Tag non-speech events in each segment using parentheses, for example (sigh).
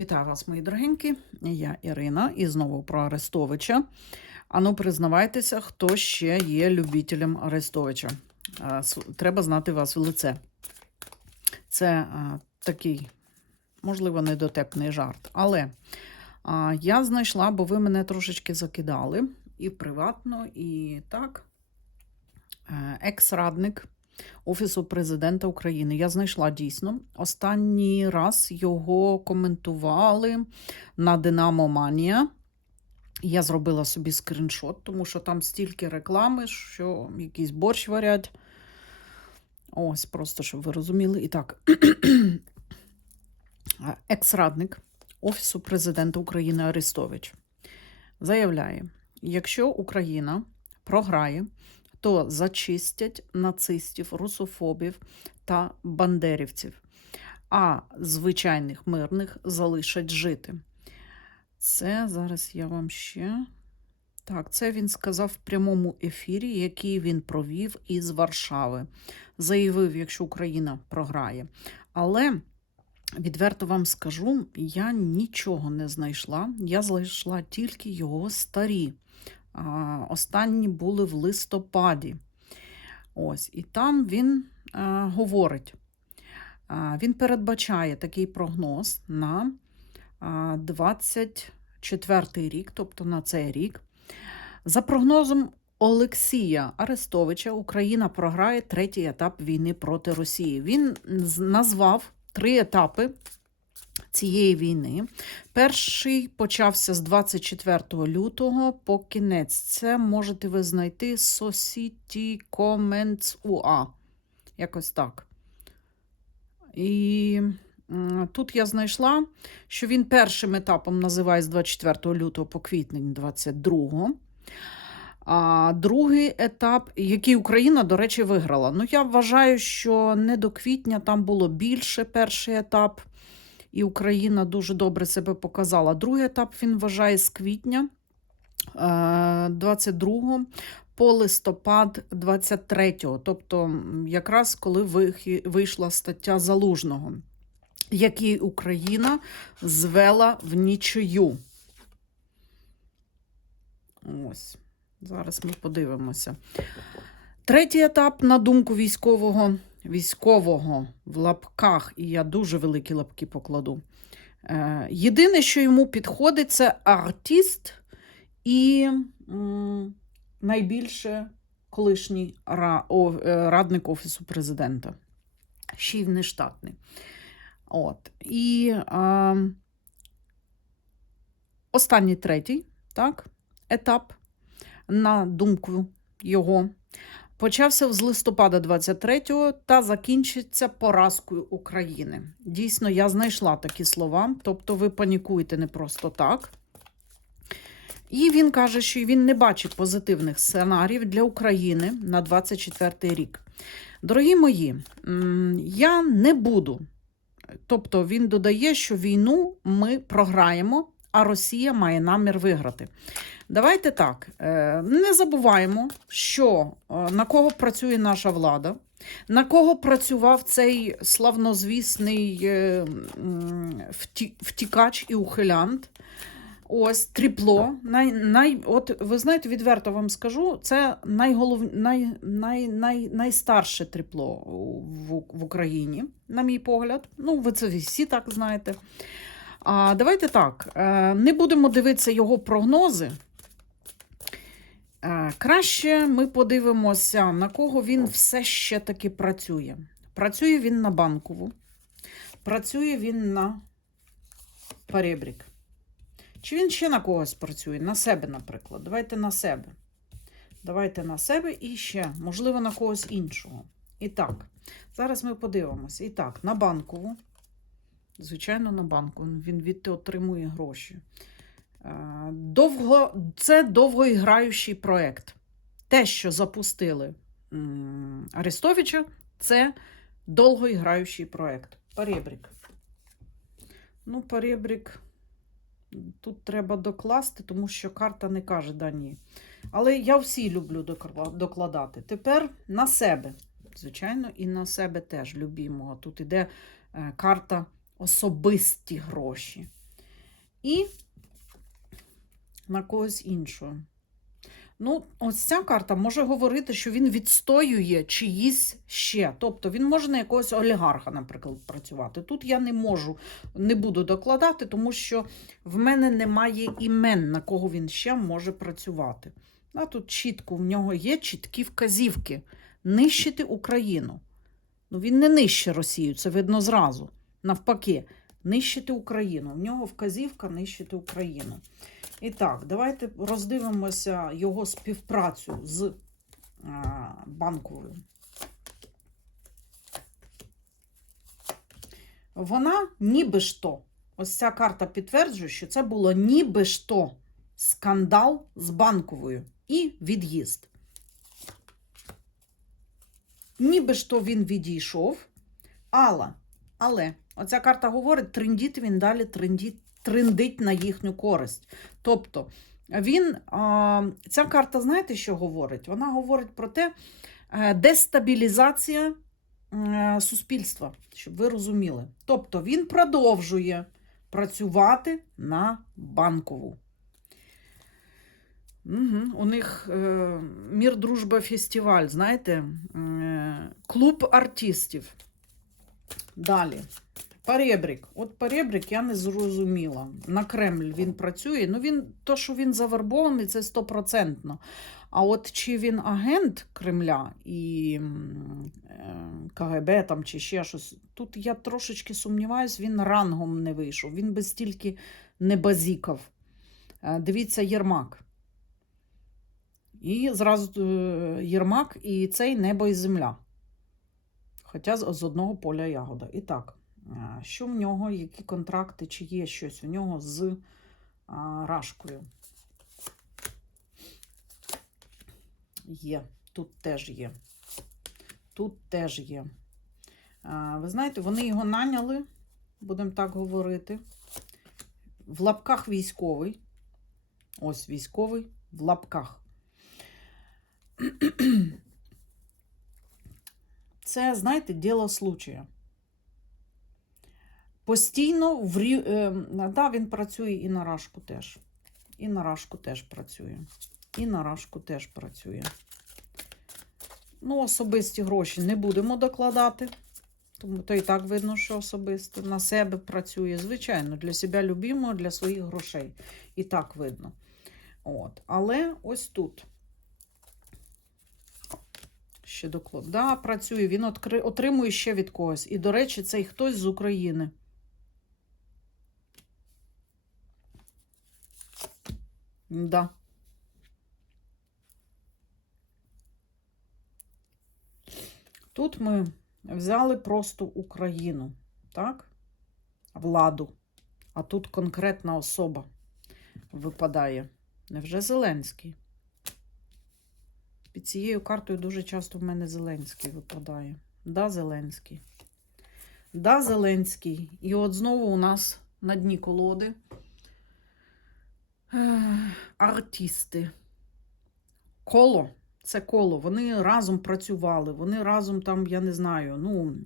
Вітаю вас, мої дорогенькі. Я Ірина і знову про Арестовича. Ану, признавайтеся, хто ще є любителем Арестовича. Треба знати вас в лице. Це такий, можливо, недотепний жарт. Але я знайшла, бо ви мене трошечки закидали і приватно, і так. Е, Екс-радник Офісу президента України. Я знайшла дійсно. Останній раз його коментували на Динамо Манія. Я зробила собі скріншот, тому що там стільки реклами, що якийсь борщ варять. Ось, просто щоб ви розуміли. І так, (clears throat) екс-радник Офісу президента України Арестович заявляє: якщо Україна програє, то зачистять нацистів, русофобів та бандерівців, а звичайних мирних залишать жити. Це зараз я вам ще. Так, це він сказав в прямому ефірі, який він провів із Варшави. Заявив, якщо Україна програє. Але відверто вам скажу, я нічого не знайшла. Я знайшла тільки його старі. Останні були в листопаді. Ось, і там він а, говорить, він передбачає такий прогноз на а, 24 рік, тобто на цей рік. За прогнозом Олексія Арестовича, Україна програє третій етап війни проти Росії. Він назвав три етапи цієї війни. Перший почався з 24 лютого по кінець. Це можете ви знайти Society Comments UA. Якось так. І тут я знайшла, що він першим етапом називає з 24 лютого по квітень 22. А другий етап, який Україна, до речі, виграла. Ну, я вважаю, що не до квітня там було більше перший етап і Україна дуже добре себе показала. Другий етап він вважає з квітня 22 по листопад 23-го, тобто якраз коли вийшла стаття Залужного, який Україна звела в нічию. Ось, зараз ми подивимося. Третій етап, на думку військового, військового в лапках, і я дуже великі лапки покладу. Е, єдине, що йому підходить, це артист і найбільше колишній е, радник Офісу президента. Ще й внештатний. От. І а, останній третій так, етап, на думку його, почався з листопада 23-го та закінчиться поразкою України. Дійсно, я знайшла такі слова, тобто ви панікуєте не просто так. І він каже, що він не бачить позитивних сценаріїв для України на 24 рік. Дорогі мої, я не буду. Тобто він додає, що війну ми програємо, а Росія має намір виграти. Давайте так, е, не забуваємо, що е, на кого працює наша влада, на кого працював цей славнозвісний е, втікач і ухилянт. Ось тріпло. Най, най, от ви знаєте, відверто вам скажу, це найголов, най, най, най, найстарше тріпло в, в Україні, на мій погляд. Ну, ви це всі так знаєте. А, давайте так, е, не будемо дивитися його прогнози. Е, Краще ми подивимося, на кого він все ще таки працює. Працює він на банкову, працює він на перебрік. Чи він ще на когось працює? На себе, наприклад. Давайте на себе. Давайте на себе і ще, можливо, на когось іншого. І так, зараз ми подивимося. І так, на банкову. Звичайно, на банку. Він відти отримує гроші. Е, Довго, це довгоіграючий проєкт. Те, що запустили Арестовича, це довгоіграючий проєкт. Перебрік. Ну, перебрік. Тут треба докласти, тому що карта не каже да ні. Але я всі люблю докладати. Тепер на себе. Звичайно, і на себе теж любімого. Тут іде е, карта особисті гроші. і на когось іншого. Ну, ось ця карта може говорити, що він відстоює чиїсь ще. Тобто він може на якогось олігарха, наприклад, працювати. Тут я не можу, не буду докладати, тому що в мене немає імен, на кого він ще може працювати. А тут чітко в нього є чіткі вказівки нищити Україну. Ну, він не нищить Росію, це видно зразу. Навпаки, нищити Україну. В нього вказівка нищити Україну. І так, давайте роздивимося його співпрацю з банковою. Вона ніби ж то, ось ця карта підтверджує, що це було ніби ж то скандал з банковою і від'їзд. Ніби ж то він відійшов, але, але оця карта говорить, трендіти він далі трендіть, трендить на їхню користь. Тобто, він, ця карта, знаєте, що говорить? Вона говорить про те, е, дестабілізація е, суспільства, щоб ви розуміли. Тобто, він продовжує працювати на банкову. Угу. У них е, Мір, дружба, фестиваль, знаєте, е, клуб артистів. Далі. Перебрік. От перебрік я не зрозуміла. На Кремль він працює. Ну, він, то, що він завербований, це стопроцентно. А от чи він агент Кремля і е, КГБ там, чи ще щось, тут я трошечки сумніваюсь, він рангом не вийшов. Він би стільки не базікав. Е, Дивіться, Єрмак. І зразу е, Єрмак і цей небо і земля. Хоча з одного поля ягода. І так, що в нього, які контракти, чи є щось у нього з Рашкою? Є, тут теж є. Тут теж є. Ви знаєте, вони його наняли, будемо так говорити. В лапках військовий. Ось військовий в лапках. (clears throat) Це, знаєте, діло случая. Постійно в е, да, він працює і на рашку теж. І на рашку теж працює. І на рашку теж працює. Ну, особисті гроші не будемо докладати. Тому то і так видно, що особисто на себе працює. Звичайно, для себе любимого, для своїх грошей. І так видно. От. Але ось тут. Ще доклад. Да, працює, він отримує ще від когось. І, до речі, цей хтось з України. Да. Тут ми взяли просто Україну, так? Владу. А тут конкретна особа випадає. Невже Зеленський? Під цією картою дуже часто в мене Зеленський випадає. Да, Зеленський. Да, Зеленський. І от знову у нас на дні колоди артисти. Коло. Це коло. Вони разом працювали. Вони разом там, я не знаю, ну,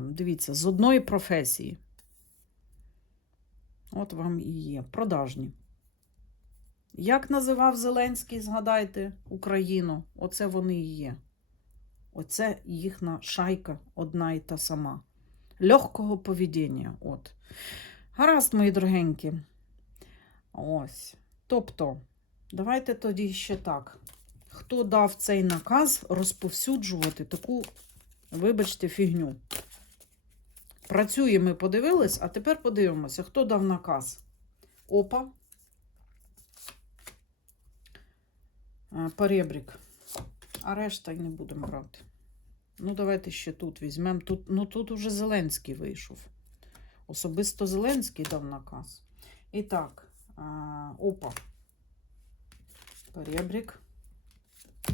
дивіться, з одної професії. От вам і є. Продажні. Як називав Зеленський, згадайте, Україну? Оце вони і є. Оце їхня шайка одна і та сама. Легкого поведіння. От. Гаразд, мої дорогенькі. Ось. Тобто, давайте тоді ще так. Хто дав цей наказ розповсюджувати таку, вибачте, фігню? Працює, ми подивились, а тепер подивимося, хто дав наказ. Опа. Перебрік. А решта й не будемо брати. Ну, давайте ще тут візьмемо. Тут, ну, тут уже Зеленський вийшов. Особисто Зеленський дав наказ. І так, опа. Перебрік.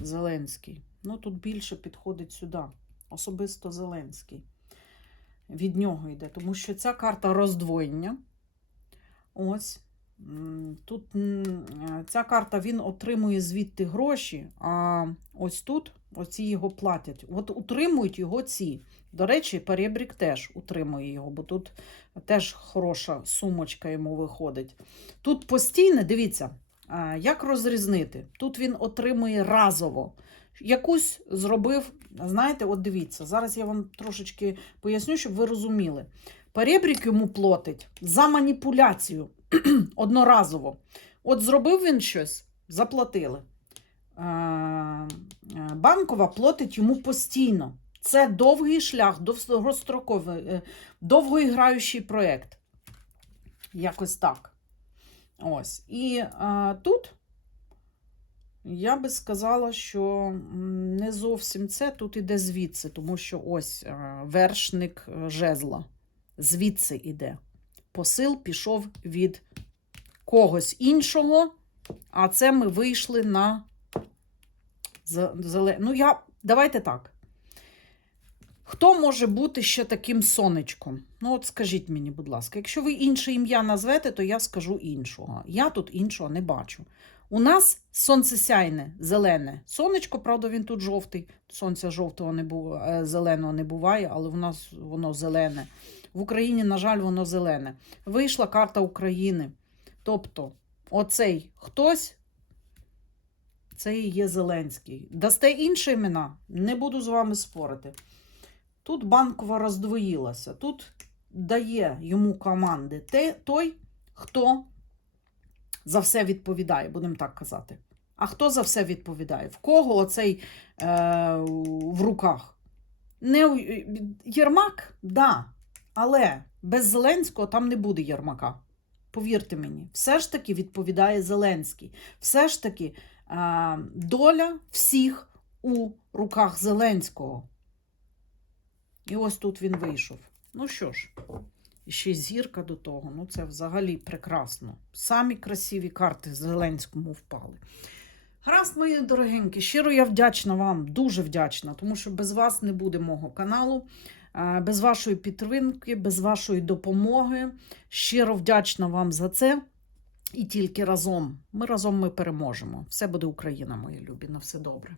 Зеленський. Ну, тут більше підходить сюди. Особисто Зеленський. Від нього йде. Тому що ця карта роздвоєння. Ось. Тут ця карта він отримує звідти гроші, а ось тут Оці його платять. От утримують його ці. До речі, перебрік теж утримує його, бо тут теж хороша сумочка йому виходить. Тут постійне, дивіться, як розрізнити? Тут він отримує разово. Якусь зробив, знаєте, от дивіться, зараз я вам трошечки поясню, щоб ви розуміли. Перебрік йому платить за маніпуляцію (clears throat) одноразово. От зробив він щось, заплатили. Е, е, Банкова платить йому постійно. Це довгий шлях, довгостроковий, е, довгоіграючий проєкт. Якось так. Ось. І е, тут я би сказала, що не зовсім це тут іде звідси, тому що ось вершник жезла. Звідси іде. Посил пішов від когось іншого, а це ми вийшли на. Ну, я давайте так. Хто може бути ще таким сонечком? Ну, от скажіть мені, будь ласка, якщо ви інше ім'я назвете, то я скажу іншого. Я тут іншого не бачу. У нас сонцесяйне, зелене. Сонечко, правда, він тут жовтий. Сонця жовтого не буває, зеленого не буває, але в нас воно зелене. В Україні, на жаль, воно зелене. Вийшла карта України. Тобто, оцей хтось це і є Зеленський. Дасте інші імена, не буду з вами спорити. Тут банкова роздвоїлася. Тут дає йому команди те, той, хто за все відповідає, будемо так казати. А хто за все відповідає? В кого оцей е, в руках? Не Єрмак, да, але без Зеленського там не буде Єрмака. Повірте мені, все ж таки відповідає Зеленський. Все ж таки доля всіх у руках Зеленського. І ось тут він вийшов. Ну що ж, ще зірка до того. Ну, це взагалі прекрасно. Самі красиві карти Зеленському впали. Гаразд, мої дорогенькі, щиро я вдячна вам, дуже вдячна, тому що без вас не буде мого каналу, без вашої підтримки, без вашої допомоги. Щиро вдячна вам за це. І тільки разом. Ми разом ми переможемо. Все буде Україна, мої любі. На все добре.